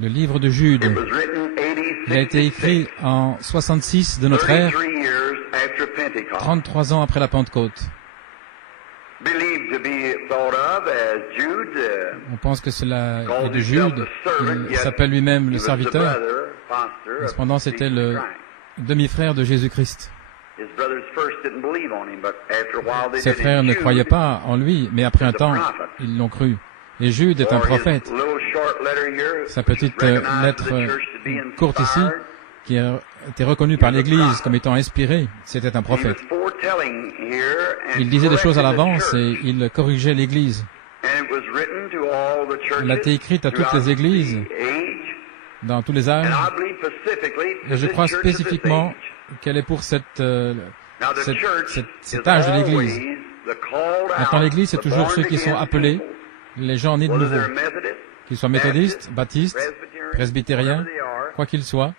Le livre de Jude. Il a été écrit en 66 de notre ère, 33 ans après la Pentecôte. On pense que cela est de Jude. Il s'appelle lui-même le serviteur. Cependant, c'était le demi-frère de Jésus-Christ. Ses frères ne croyaient pas en lui, mais après un temps, ils l'ont cru. Et Jude est un prophète. Sa petite lettre courte ici, qui a été reconnue par l'Église comme étant inspirée, c'était un prophète. Il disait des choses à l'avance et il corrigeait l'Église. Elle a été écrite à toutes les églises, dans tous les âges, et je crois spécifiquement qu'elle est pour cet âge de l'Église. Maintenant, l'Église, c'est toujours ceux qui sont appelés, les gens nés de nouveau, qu'ils soient méthodistes, baptistes, presbytériens, quoi qu'ils soient,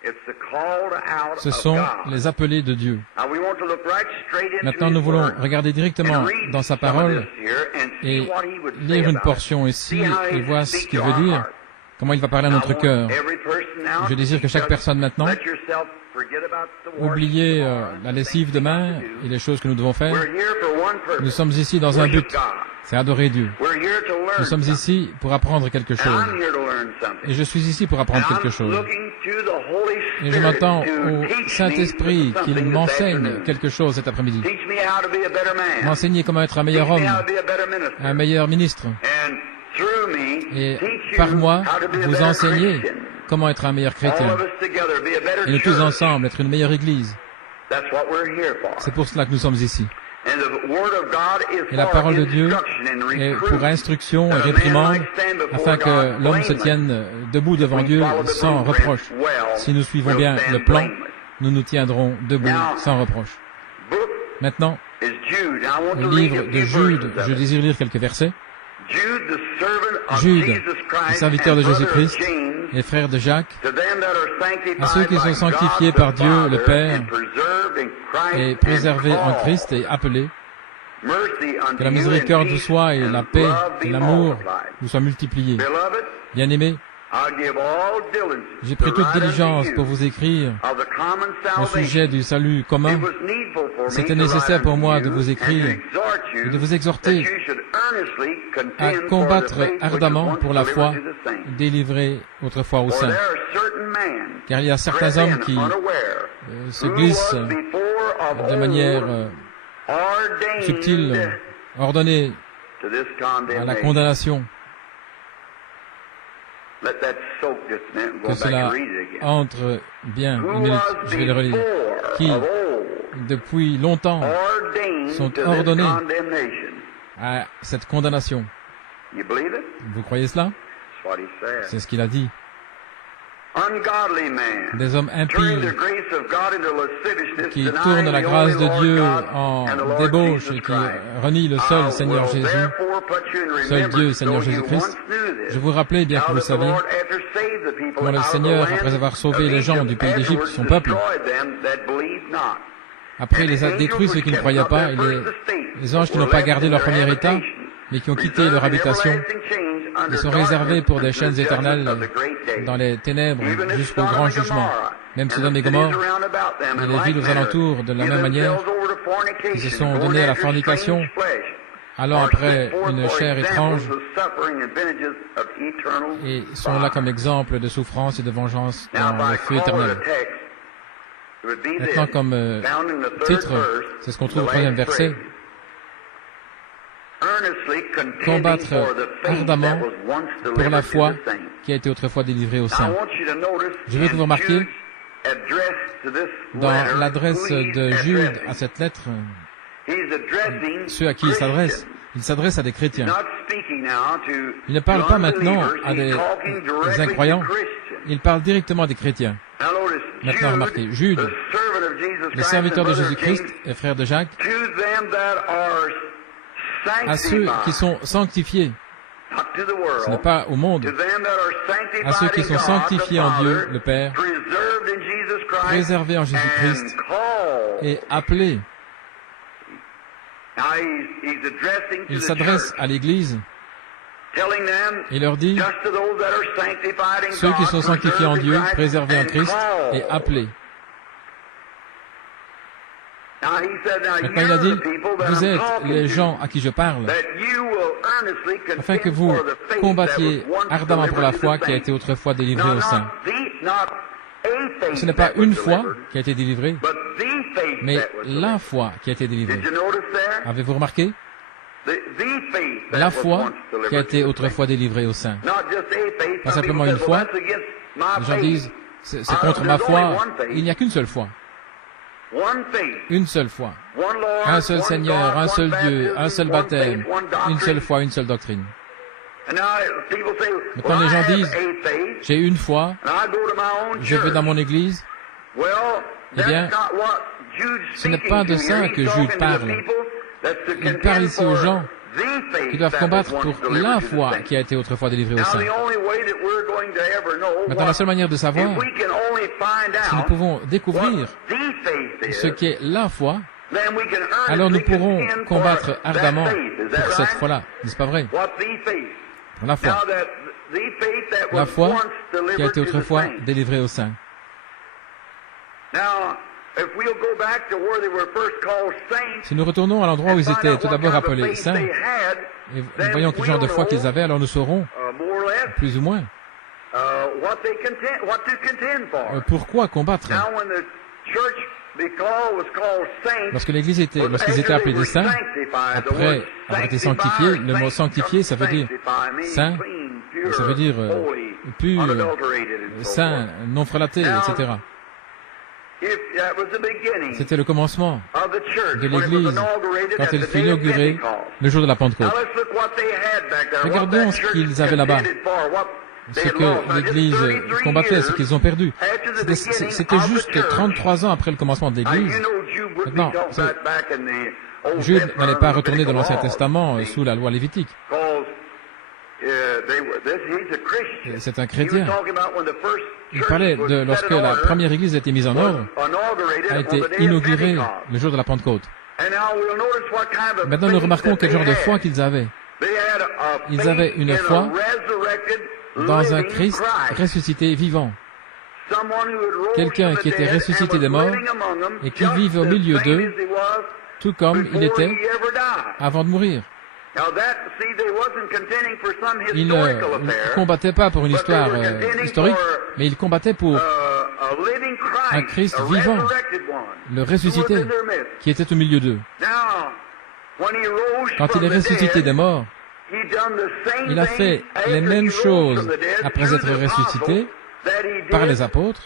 ce sont les appelés de Dieu. Maintenant, nous voulons regarder directement dans sa parole et lire une portion ici et voir ce qu'il veut dire, comment il va parler à notre cœur. Je désire que chaque personne maintenant oubliez la lessive de main et les choses que nous devons faire. Nous sommes ici dans un but, c'est adorer Dieu. Nous sommes ici pour apprendre quelque chose. Et je suis ici pour apprendre quelque chose. Et je m'attends au Saint-Esprit qu'il m'enseigne quelque chose cet après-midi. M'enseigner comment être un meilleur homme, un meilleur ministre. Et par moi, vous enseigner comment être un meilleur chrétien. Et nous tous ensemble, être une meilleure Église. C'est pour cela que nous sommes ici. Et la parole de Dieu est pour instruction et réprimande, afin que l'homme se tienne debout devant Dieu sans reproche. Si nous suivons bien le plan, nous nous tiendrons debout sans reproche. Maintenant, le livre de Jude, je désire lire quelques versets. Jude, le serviteur de Jésus-Christ et frère de Jacques, à ceux qui sont sanctifiés par Dieu le Père et préservés en Christ et appelés, que la miséricorde vous soit et la paix et l'amour vous soient multipliés. Bien-aimés, j'ai pris toute diligence pour vous écrire au sujet du salut commun. C'était nécessaire pour moi de vous écrire et de vous exhorter à combattre ardemment pour la foi délivrée autrefois aux saints. Car il y a certains hommes qui se glissent de manière subtile, ordonnée à la condamnation. Que cela entre bien, une minute, je vais le relire, qui, depuis longtemps, sont ordonnés à cette condamnation. Vous croyez cela? C'est ce qu'il a dit. Des hommes impies qui tournent la grâce de Dieu en débauche et qui renient le seul Seigneur Jésus, seul Dieu, Seigneur Jésus-Christ. Je vous rappelais, bien que vous le saviez, comment le Seigneur, après avoir sauvé les gens du pays d'Égypte, son peuple, après il les a détruits ceux qui ne croyaient pas, et les anges qui n'ont pas gardé leur premier état, mais qui ont quitté leur habitation, ils sont réservés pour des chaînes éternelles dans les ténèbres jusqu'au grand jugement. Même Sodome et Gomorrhe et les villes aux alentours, de la même manière, qui se sont donnés à la fornication, allant après une chair étrange, et sont là comme exemple de souffrance et de vengeance dans le feu éternel. Maintenant, comme titre, c'est ce qu'on trouve au 3e verset, combattre ardemment pour la foi qui a été autrefois délivrée aux saints. Je veux que vous remarquiez, dans l'adresse de Jude à cette lettre, ceux à qui il s'adresse à des chrétiens. Il ne parle pas maintenant à des incroyants, il parle directement à des chrétiens. Maintenant, remarquez, Jude, le serviteur de Jésus-Christ et frère de Jacques, à ceux qui sont sanctifiés, ce n'est pas au monde, à ceux qui sont sanctifiés en Dieu, le Père, préservés en Jésus-Christ et appelés. Il s'adresse à l'Église et leur dit, ceux qui sont sanctifiés en Dieu, préservés en Christ et appelés. Maintenant, il a dit, vous êtes les gens à qui je parle, afin que vous combattiez ardemment pour la foi qui a été autrefois délivrée aux saints. Ce n'est pas une foi qui a été délivrée, mais la foi qui a été délivrée. Avez-vous remarqué? La foi qui a été autrefois délivrée aux saints. Pas simplement une foi. Les gens disent, c'est contre ma foi. Il n'y a qu'une seule foi. Une seule foi. Un seul Seigneur, un seul Dieu, un seul baptême, une seule foi, une seule doctrine. Maintenant, les gens disent, j'ai une foi, je vais dans mon église. Eh bien, ce n'est pas de ça que Jude parle. Il parle ici aux gens qui doivent combattre pour la foi qui a été autrefois délivrée aux saints. Maintenant, la seule manière de savoir, si nous pouvons découvrir ce qu'est la foi, alors nous pourrons combattre ardemment pour cette foi-là. N'est-ce pas vrai? La foi. La foi qui a été autrefois délivrée aux saints. Si nous retournons à l'endroit où ils étaient tout d'abord appelés saints, et voyons quel genre de foi qu'ils avaient, alors nous saurons, plus ou moins, pourquoi combattre. Lorsqu'ils étaient appelés des saints, après avoir été sanctifiés, le mot sanctifié, ça veut dire saint, ça veut dire pur, saint, non frelaté, etc. C'était le commencement de l'Église quand elle fut inaugurée le jour de la Pentecôte. Regardons ce qu'ils avaient là-bas, ce que l'Église combattait, ce qu'ils ont perdu. C'était juste 33 ans après le commencement de l'Église. Maintenant, Jude n'allait pas retourner dans l'Ancien Testament sous la loi lévitique. C'est un chrétien. Il parlait de lorsque la première église a été mise en ordre, a été inaugurée le jour de la Pentecôte. Maintenant, nous remarquons quel genre de foi qu'ils avaient. Ils avaient une foi dans un Christ ressuscité vivant. Quelqu'un qui était ressuscité des morts et qui vivait au milieu d'eux, tout comme il était avant de mourir. Il ne combattait pas pour une histoire historique, mais il combattait pour un Christ vivant, le ressuscité, qui était au milieu d'eux. Quand il est ressuscité des morts, il a fait les mêmes choses après être ressuscité par les apôtres,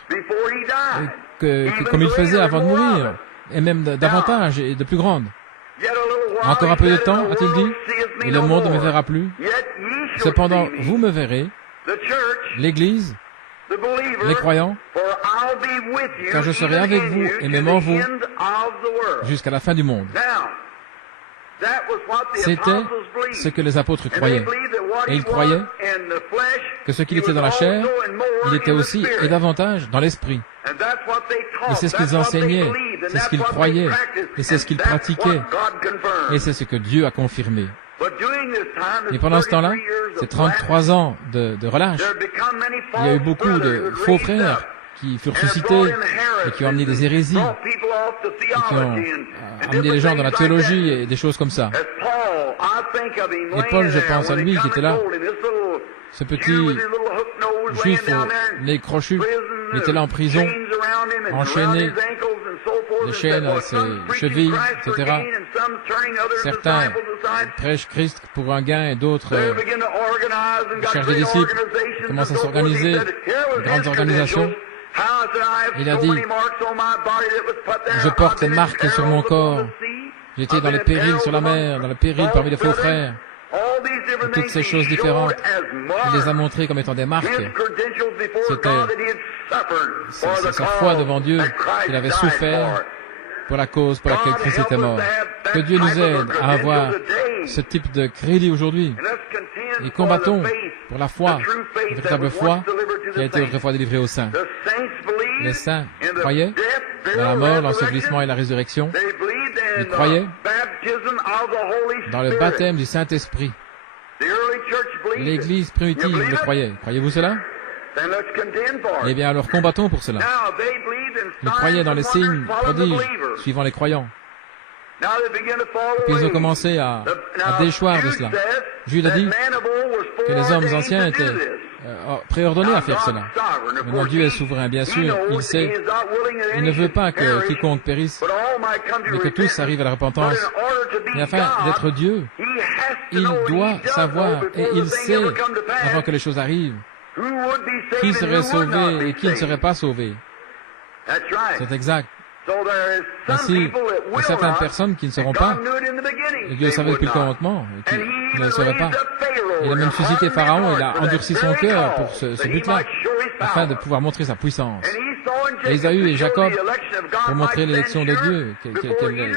comme il faisait avant de mourir, et même davantage et de plus grande. Encore un peu de temps, a-t-il dit, et le monde ne me verra plus. Cependant, vous me verrez, l'Église, les croyants, car je serai avec vous et même en vous jusqu'à la fin du monde. C'était ce que les apôtres croyaient. Et ils croyaient que ce qu'il était dans la chair, il était aussi et davantage dans l'esprit. Et c'est ce qu'ils enseignaient, c'est ce qu'ils croyaient, et c'est ce qu'ils pratiquaient, et c'est ce que Dieu a confirmé. Et pendant ce temps-là, ces 33 ans de relâche, il y a eu beaucoup de faux frères qui furent suscités et qui ont amené des hérésies, et qui ont amené les gens dans la théologie et des choses comme ça. Et Paul, je pense à lui qui était là, ce petit juif au nez crochu, il était là en prison, enchaîné, des chaînes à ses chevilles, etc. Certains prêchent Christ pour un gain et d'autres cherchent des disciples, commencent à s'organiser, de grandes organisations. Il a dit, je porte les marques sur mon corps. J'étais dans les périls sur la mer, dans les périls parmi les faux frères. Et toutes ces choses différentes, il les a montrées comme étant des marques. C'était sa foi devant Dieu qu'il avait souffert pour la cause pour laquelle Christ était mort. Que Dieu nous aide à avoir ce type de crédit aujourd'hui. Et combattons pour la foi, la véritable foi qui a été autrefois délivrée aux saints. Les saints croyaient dans la mort, l'ensevelissement et la résurrection. Ils croyaient dans le baptême du Saint-Esprit. L'Église primitive le croyait. Croyez-vous cela? Eh bien, alors combattons pour cela. Ils croyaient dans les signes, prodiges, suivant les croyants. Et puis ils ont commencé à déchoir de cela. Jude a dit que les hommes anciens étaient préordonnés à faire cela. Maintenant, Dieu est souverain, bien sûr, il sait. Il ne veut pas que quiconque périsse, mais que tous arrivent à la repentance. Mais afin d'être Dieu, il doit savoir, et il sait, avant que les choses arrivent, qui serait sauvé et qui ne serait pas sauvé. C'est exact. Ainsi, il y a certaines personnes qui ne seront pas, et Dieu savait depuis le commencement, qui ne le seraient pas. Il a même suscité Pharaon, il a endurci son cœur pour ce but-là, afin de pouvoir montrer sa puissance. Et Ésaü et Jacob, pour montrer l'élection de Dieu, qu'elle est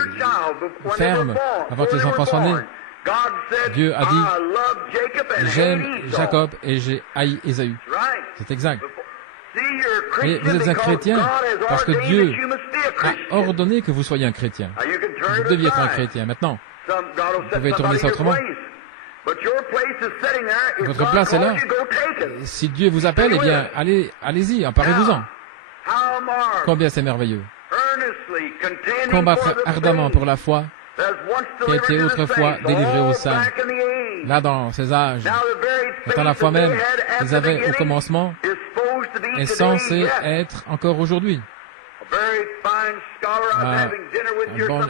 ferme avant que les enfants soient nés. Dieu a dit, j'aime Jacob et j'ai haï Ésaü. C'est exact. Et vous êtes un chrétien parce que Dieu a ordonné que vous soyez un chrétien. Vous deviez être un chrétien. Maintenant, vous pouvez tourner ça autrement. Votre place est là. Si Dieu vous appelle, eh bien, allez-y, emparez-vous-en. Combien c'est merveilleux. Combattre ardemment pour la foi qui a été autrefois délivrée aux saints. Là, dans ces âges, étant la foi même qu'ils avaient au commencement, est censé être encore aujourd'hui.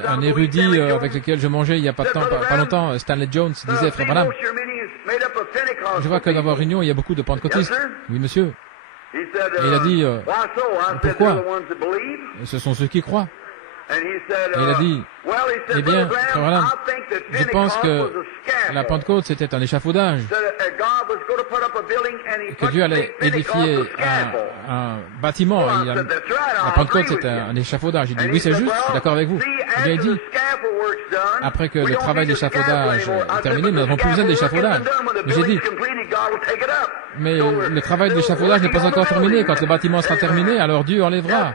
Un érudit avec lequel je mangeais il n'y a pas longtemps, Stanley Jones, disait, frère Branham, je vois que dans vos réunions, il y a beaucoup de pentecôtistes. Oui, monsieur. Et il a dit, pourquoi? Ce sont ceux qui croient. Et il a dit, eh bien, frère Branham, je pense que la Pentecôte, c'était un échafaudage, que Dieu allait édifier un bâtiment. La Pentecôte, c'est un échafaudage. Il dit, oui, c'est juste, je suis d'accord avec vous. Il a dit, après que le travail d'échafaudage est terminé, nous n'avons plus besoin d'échafaudage. Mais j'ai dit, mais le travail d'échafaudage n'est pas encore terminé. Quand le bâtiment sera terminé, alors Dieu enlèvera.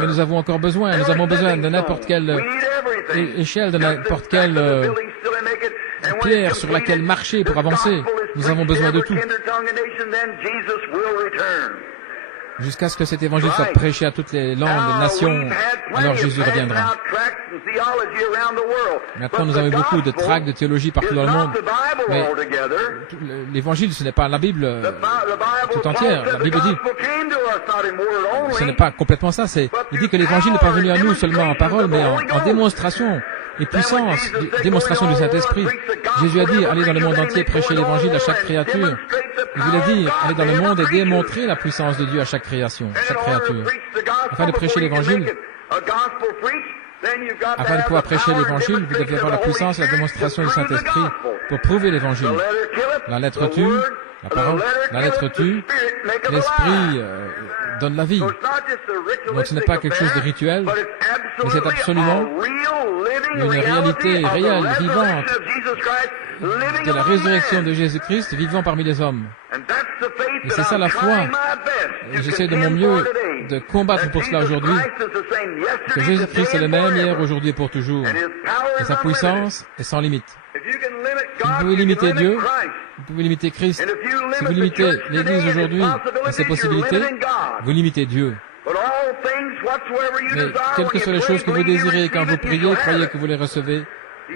Mais nous avons encore besoin, nous avons besoin de n'importe quelle échelle, de n'importe quelle pierre sur laquelle marcher pour avancer. Nous avons besoin de tout. Jusqu'à ce que cet évangile soit prêché à toutes les langues, les nations, alors Jésus reviendra. Maintenant, nous avons beaucoup de tracts de théologie partout dans le monde, mais l'évangile, ce n'est pas la Bible tout entière. La Bible dit, ce n'est pas complètement ça, il dit que l'évangile n'est pas venu à nous seulement en parole, mais en démonstration et puissance, démonstration du Saint-Esprit. Jésus a dit, allez dans le monde entier, prêcher l'évangile à chaque créature. Il voulait dire, allez dans le monde et démontrer la puissance de Dieu à chaque création, chaque créature. Afin de prêcher l'évangile, afin de pouvoir prêcher l'évangile, vous devez avoir la puissance et la démonstration du Saint-Esprit pour prouver l'évangile. La lettre tue, la parole, la lettre tue, l'esprit donne la vie. Donc ce n'est pas quelque chose de rituel, mais c'est absolument une réalité réelle, vivante, de la résurrection de Jésus-Christ vivant parmi les hommes. Et c'est ça la foi. Et j'essaie de mon mieux de combattre pour cela aujourd'hui, que Jésus-Christ est le même hier, aujourd'hui et pour toujours. Et sa puissance est sans limite. Si vous pouvez limiter Dieu, vous pouvez limiter Christ. Si vous limitez l'Église aujourd'hui à ses possibilités, vous limitez Dieu. Mais quelles que soient les choses que vous désirez, quand vous priez, croyez que vous les recevez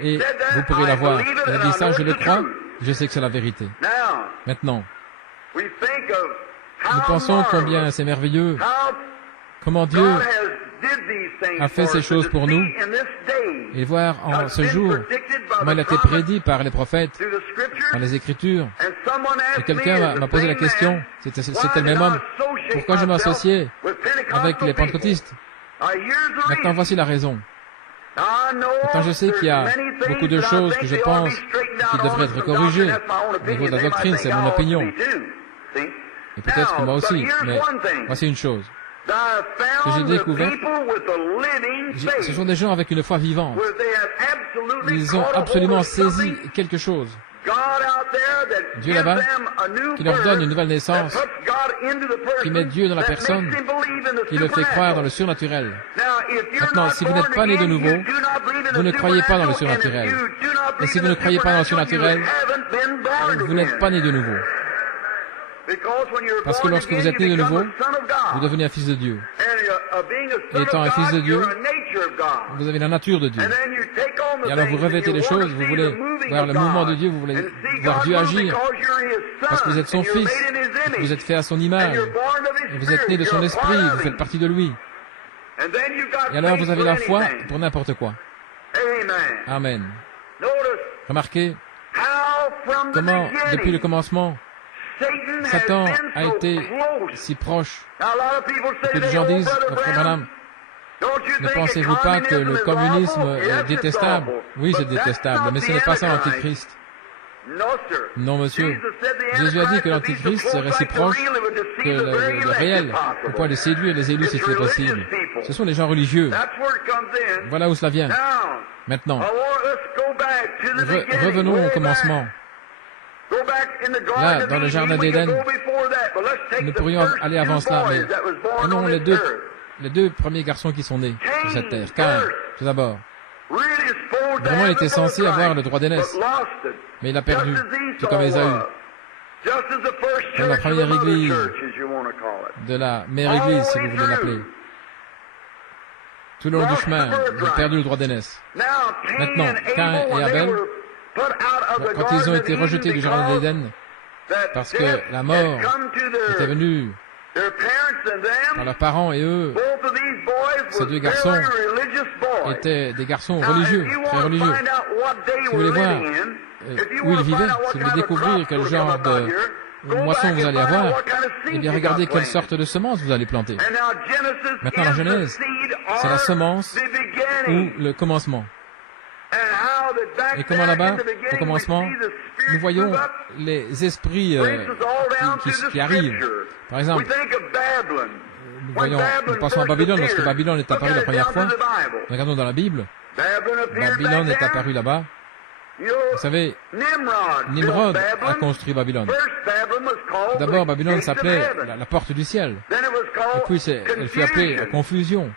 et vous pourrez l'avoir. Il a dit ça, je le crois, je sais que c'est la vérité. Maintenant, nous pensons combien c'est merveilleux, comment Dieu a fait ces choses pour nous, et voir en ce jour comment il a été prédit par les prophètes, par les Écritures. Et quelqu'un m'a posé la question, c'était le même homme, pourquoi je m'associais avec les pentecôtistes? Maintenant, voici la raison. Maintenant, je sais qu'il y a beaucoup de choses que je pense qui devraient être corrigées au niveau de la doctrine, c'est mon opinion. Et peut-être que moi aussi, mais voici une chose. Que j'ai découvert, ce sont des gens avec une foi vivante. Ils ont absolument saisi quelque chose. Dieu là-bas, qui leur donne une nouvelle naissance, qui met Dieu dans la personne, qui le fait croire dans le surnaturel. Maintenant, si vous n'êtes pas né de nouveau, vous ne croyez pas dans le surnaturel. Et si vous ne croyez pas dans le surnaturel, vous n'êtes pas né de nouveau. Parce que lorsque vous êtes né de nouveau, vous devenez un fils de Dieu. Et étant un fils de Dieu, vous avez la nature de Dieu. Et alors vous revêtez les choses, vous voulez voir le mouvement de Dieu, vous voulez voir Dieu agir, parce que vous êtes son fils, que vous êtes fait à son image, et vous êtes né de son esprit, vous faites partie de lui. Et alors vous avez la foi pour n'importe quoi. Amen. Remarquez comment, depuis le commencement, Satan a été si proche. Beaucoup de gens disent, Frère Branham, ne pensez-vous pas que le communisme est détestable? Oui, c'est détestable, mais ce n'est pas ça l'Antichrist. Non, monsieur. Jésus a dit que l'Antichrist serait si proche que le réel, au point de séduire les élus si c'était possible. Ce sont les gens religieux. Voilà où cela vient. Maintenant, revenons au commencement. Là, dans le jardin d'Éden, nous pourrions aller avant cela, mais prenons les deux premiers garçons qui sont nés sur cette terre. Caïn, tout d'abord. Vraiment, il était censé avoir le droit d'aînesse, mais il a perdu, tout comme Ésaü. Comme la première église, de la mère église, si vous voulez l'appeler. Tout le long du chemin, il a perdu le droit d'aînesse. Maintenant, Caïn et Abel, quand ils ont été rejetés du jardin d'Éden, parce que la mort était venue par leurs parents et eux, ces deux garçons étaient des garçons religieux, très religieux. Si vous voulez voir où ils vivaient, si vous voulez découvrir quel genre de moisson vous allez avoir, eh bien regardez quelle sorte de semence vous allez planter. Maintenant la Genèse, c'est la semence ou le commencement. Et comment là-bas, au commencement, nous voyons les esprits qui arrivent. Par exemple, nous passons à Babylone, lorsque Babylone est apparu la première fois. Regardons dans la Bible. Babylone est apparu là-bas. Vous savez, Nimrod a construit Babylone. D'abord, Babylone s'appelait la porte du ciel. Et puis, elle fut appelée la confusion.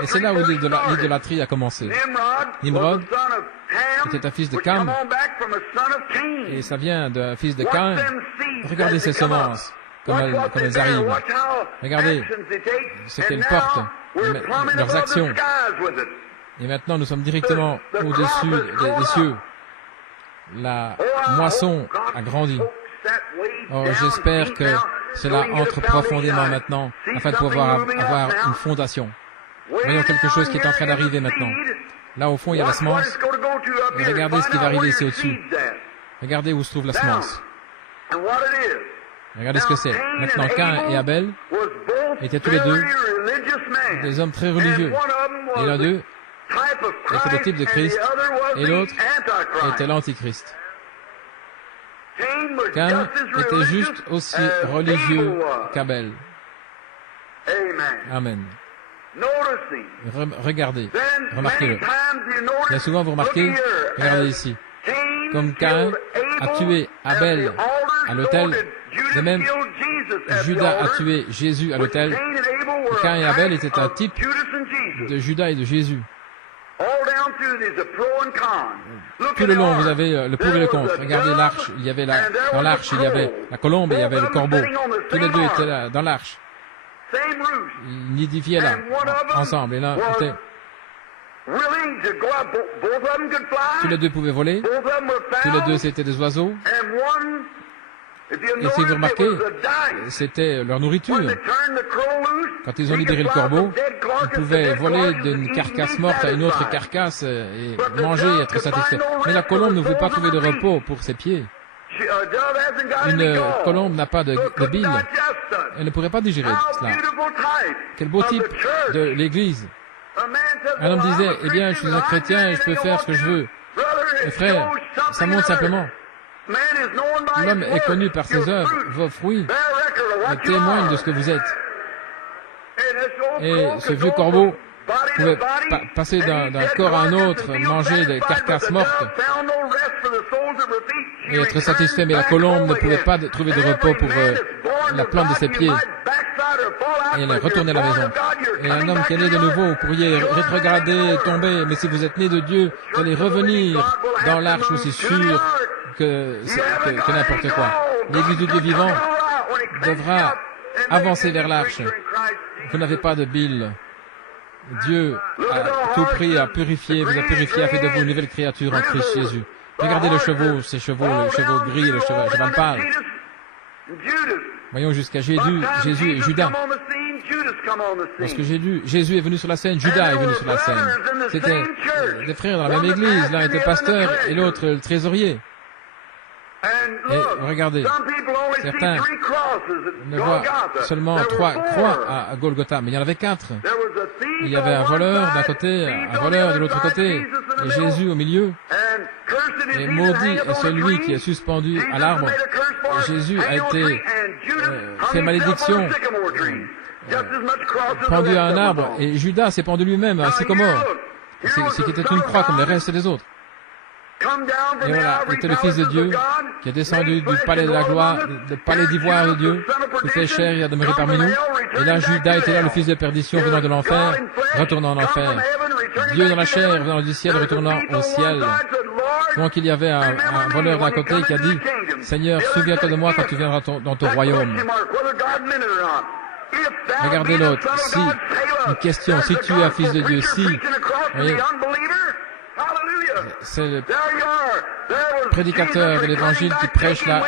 Et c'est là où l'idolâtrie a commencé. Nimrod était un fils de Cam, et ça vient d'un fils de Caïn. Regardez ces semences, comme elles arrivent. Regardez ce qu'elles portent, leurs actions. Et maintenant, nous sommes directement au-dessus des cieux. La moisson a grandi. Oh, j'espère que cela entre profondément maintenant, afin de pouvoir avoir une fondation. Voyons quelque chose qui est en train d'arriver maintenant. Là, au fond, il y a la semence. Et regardez ce qui va arriver ici au-dessus. Regardez où se trouve la semence. Regardez ce que c'est. Maintenant, Caïn et Abel étaient tous les deux des hommes très religieux. Et l'un d'eux était le type de Christ, et l'autre était l'Antichrist. Caïn était juste aussi religieux qu'Abel. Amen. Regardez, remarquez-le. Bien souvent, vous remarquez, regardez ici, comme Caïn a tué Abel à l'autel, de même, Judas a tué Jésus à l'autel. Caïn et Abel étaient un type de Judas et de Jésus. Tout le long, vous avez le pour et le contre. Regardez l'arche. Dans l'arche, il y avait la colombe et il y avait le corbeau. Tous les deux étaient là, dans l'arche. Ils nidifiaient là, ensemble. Et là, tous les deux pouvaient voler. Tous les deux, c'était des oiseaux. Et si vous remarquez, c'était leur nourriture. Quand ils ont libéré le corbeau, ils pouvaient voler d'une carcasse morte à une autre carcasse et manger et être satisfaits. Mais la colombe ne pouvait pas trouver de repos pour ses pieds. Une colombe n'a pas de bile. Elle ne pourrait pas digérer cela. Quel beau type de l'Église. Un homme disait, eh bien, je suis un chrétien et je peux faire ce que je veux. Et frère, ça montre simplement. L'homme est connu par ses œuvres, vos fruits témoignent de ce que vous êtes. Et ce vieux corbeau pouvait passer d'un corps à un autre, manger des carcasses mortes, et être satisfait, mais la colombe ne pouvait pas trouver de repos pour la plante de ses pieds. Et elle est retournée à la maison. Et un homme qui est né de nouveau, vous pourriez rétrograder et tomber, mais si vous êtes né de Dieu, vous allez revenir dans l'arche aussi sûr que n'importe quoi. L'Église du Dieu vivant devra avancer vers l'arche. Vous n'avez pas de bile. Dieu a tout pris, a purifié, vous a purifié, a fait de vous une nouvelle créature en Christ Jésus. Regardez le chevaux, ces chevaux, le chevaux gris, le cheval pâle. Voyons jusqu'à Jésus et Judas. Lorsque Jésus est venu sur la scène, Judas est venu sur la scène. C'était des frères dans la même église. L'un était pasteur et l'autre le trésorier. Et regardez, certains ne voient seulement 3 croix à Golgotha, mais il y en avait 4. Il y avait un voleur d'un côté, un voleur de l'autre côté, et Jésus au milieu. Et maudit est celui qui est suspendu à l'arbre. Et Jésus a été fait malédiction, pendu à un arbre, et Judas s'est pendu lui-même à un sycomore, ce qui était une croix comme les restes des autres. Et voilà, il était le Fils de Dieu qui est descendu du palais de la gloire, du palais d'ivoire de Dieu, qui fait chair, il a demeuré parmi nous. Et là, Judas était là, le fils de perdition, venant de l'enfer, retournant en enfer. Dieu dans la chair, venant du ciel, retournant au ciel. Donc il y avait un voleur d'un côté qui a dit, Seigneur, souviens-toi de moi quand tu viendras dans ton royaume. Regardez l'autre. Si, une question, si tu es un fils de Dieu, si, voyez, c'est le prédicateur de l'évangile qui prêche là